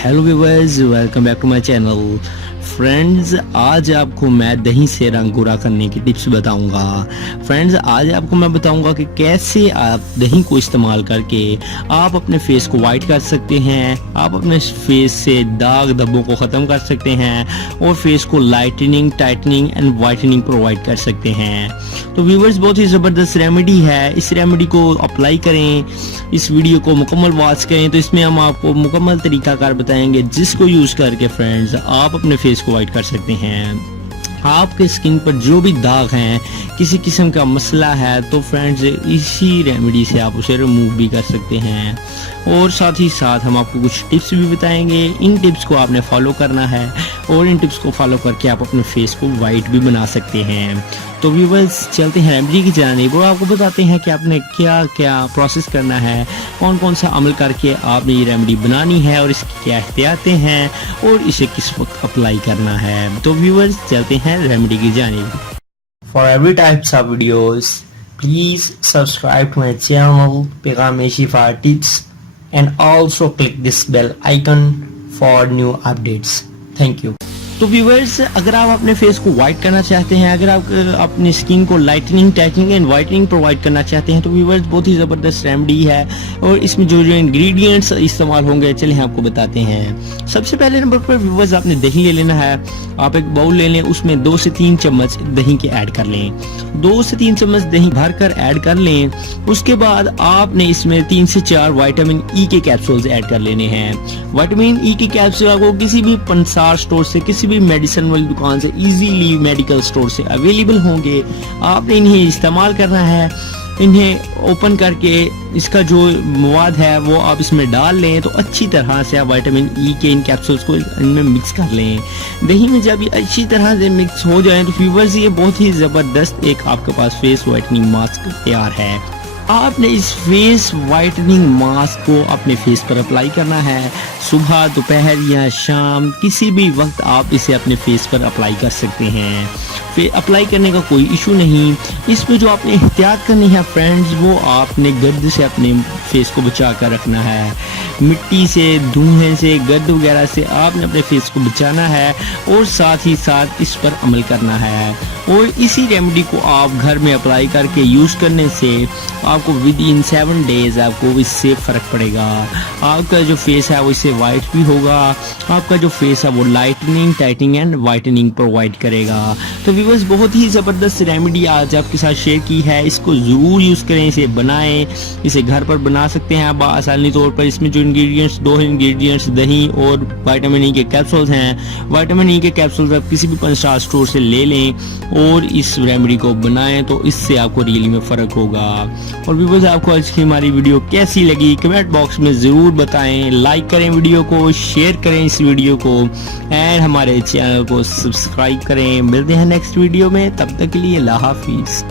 Hello viewers, welcome back to my channel. Friends, आज आपको मैं दही से रंग गोरा करने की टिप्स बताऊंगा। फ्रेंड्स, आज आपको मैं बताऊंगा कि कैसे आप दही को इस्तेमाल करके आप अपने फेस को वाइट कर सकते हैं, आप अपने फेस से दाग धब्बों को ख़त्म कर सकते हैं और फेस को lightning, tightening and whitening provide कर सकते हैं। तो व्यूअर्स, बहुत ही ज़बरदस्त रेमेडी है। इस रेमेडी को अप्लाई करें, इस वीडियो को मुकम्मल वॉच करें तो इसमें हम आपको मुकम्मल तरीकाकार बताएंगे जिसको यूज़ करके फ्रेंड्स आप अपने फेस को वाइट कर सकते हैं। आपके स्किन पर जो भी दाग हैं, किसी किस्म का मसला है तो फ्रेंड्स इसी रेमेडी से आप उसे रिमूव भी कर सकते हैं। और साथ ही साथ हम आपको कुछ टिप्स भी बताएंगे। इन टिप्स को आपने फॉलो करना है और इन टिप्स को फॉलो करके आप अपने फेस को वाइट भी बना सकते हैं। तो व्यूअर्स, चलते हैं रेमेडी की जानिब और आपको बताते हैं कि आपने क्या क्या प्रोसेस करना है, कौन कौन सा अमल करके आपने ये रेमेडी बनानी है और इसकी क्या एहतियातें हैं और इसे किस वक्त अप्लाई करना है। तो व्यूअर्स, चलते हैं रेमेडी की जानिब। For every types of videos, please subscribe to my channel Pegam Shifa Tips and also click this bell icon for new updates. Thank you. तो व्यूअर्स, अगर आप अपने फेस को वाइट करना चाहते हैं, अगर आप अपनी स्किन को lightning, tightening and whitening provide करना चाहते हैं तो व्यूअर्स बहुत ही ज़बरदस्त रेमेडी है और इसमें जो जो इंग्रेडिएंट्स इस्तेमाल होंगे चलिए हम आपको बताते हैं। सबसे पहले नंबर पर व्यूअर्स आपने दही ले लेना है। आप एक बाउल ले लें, उसमें 2 से 3 चम्मच दही के ऐड कर लें। 2 से 3 चम्मच दही भर कर ऐड कर लें। उसके बाद आपने इसमें 3 से 4 विटामिन ई के कैप्सूल्स ऐड कर लेने हैं। विटामिन ई के कैप्सूल आपको किसी भी पंसार स्टोर से, किसी भी मेडिसिन वाली दुकान से, इजीली मेडिकल स्टोर से अवेलेबल होंगे। आपने इन्हें इस्तेमाल करना है। इन्हें ओपन करके इसका जो मवाद है वो आप इसमें डाल लें तो अच्छी तरह से आप विटामिन ई के इन कैप्सूल्स को इनमें मिक्स कर लें। दही में जब ये अच्छी तरह से मिक्स हो जाए तो व्यूअर्स ये बहुत ही ज़बरदस्त एक आपके पास फेस वाइटनिंग मास्क तैयार है। आपने इस फेस वाइटनिंग मास्क को अपने फेस पर अप्लाई करना है। सुबह, दोपहर या शाम किसी भी वक्त आप इसे अपने फेस पर अप्लाई कर सकते हैं। फिर अप्लाई करने का कोई इशू नहीं। इसमें जो आपने एहतियात करनी है फ्रेंड्स, वो आपने गर्द से अपने फेस को बचा कर रखना है। मिट्टी से, धुएं से, गर्द वगैरह से आपने अपने फेस को बचाना है और साथ ही साथ इस पर अमल करना है। और इसी रेमेडी को आप घर में अप्लाई करके यूज़ करने से आपको विद इन 7 डेज आपको इससे फ़र्क पड़ेगा। आपका जो फेस है वो इससे वाइट भी होगा। आपका जो फेस है वो lightning, tightening and whitening provide करेगा। तो व्यूअर्स, बहुत ही ज़बरदस्त रेमेडी आज आपके साथ शेयर की है। इसको ज़रूर यूज़ करें, इसे बनाएं। इसे घर पर बना सकते हैं आप आसानी तौर पर। इसमें जो इंग्रेडिएंट्स, 2 इंग्रेडिएंट्स दही और विटामिन ई के कैप्सूल्स हैं। विटामिन ई के कैप्सूल्स आप किसी भी पंसार स्टोर से ले लें और इस रेमेडी को बनाएं तो इससे आपको रियली में फ़र्क होगा। और व्यूअर्स, आपको आज की हमारी वीडियो कैसी लगी कमेंट बॉक्स में ज़रूर बताएं। लाइक करें वीडियो को, शेयर करें इस वीडियो को एंड हमारे चैनल को सब्सक्राइब करें। मिलते हैं नेक्स्ट वीडियो में, तब तक के लिए अल्लाह हाफिज़।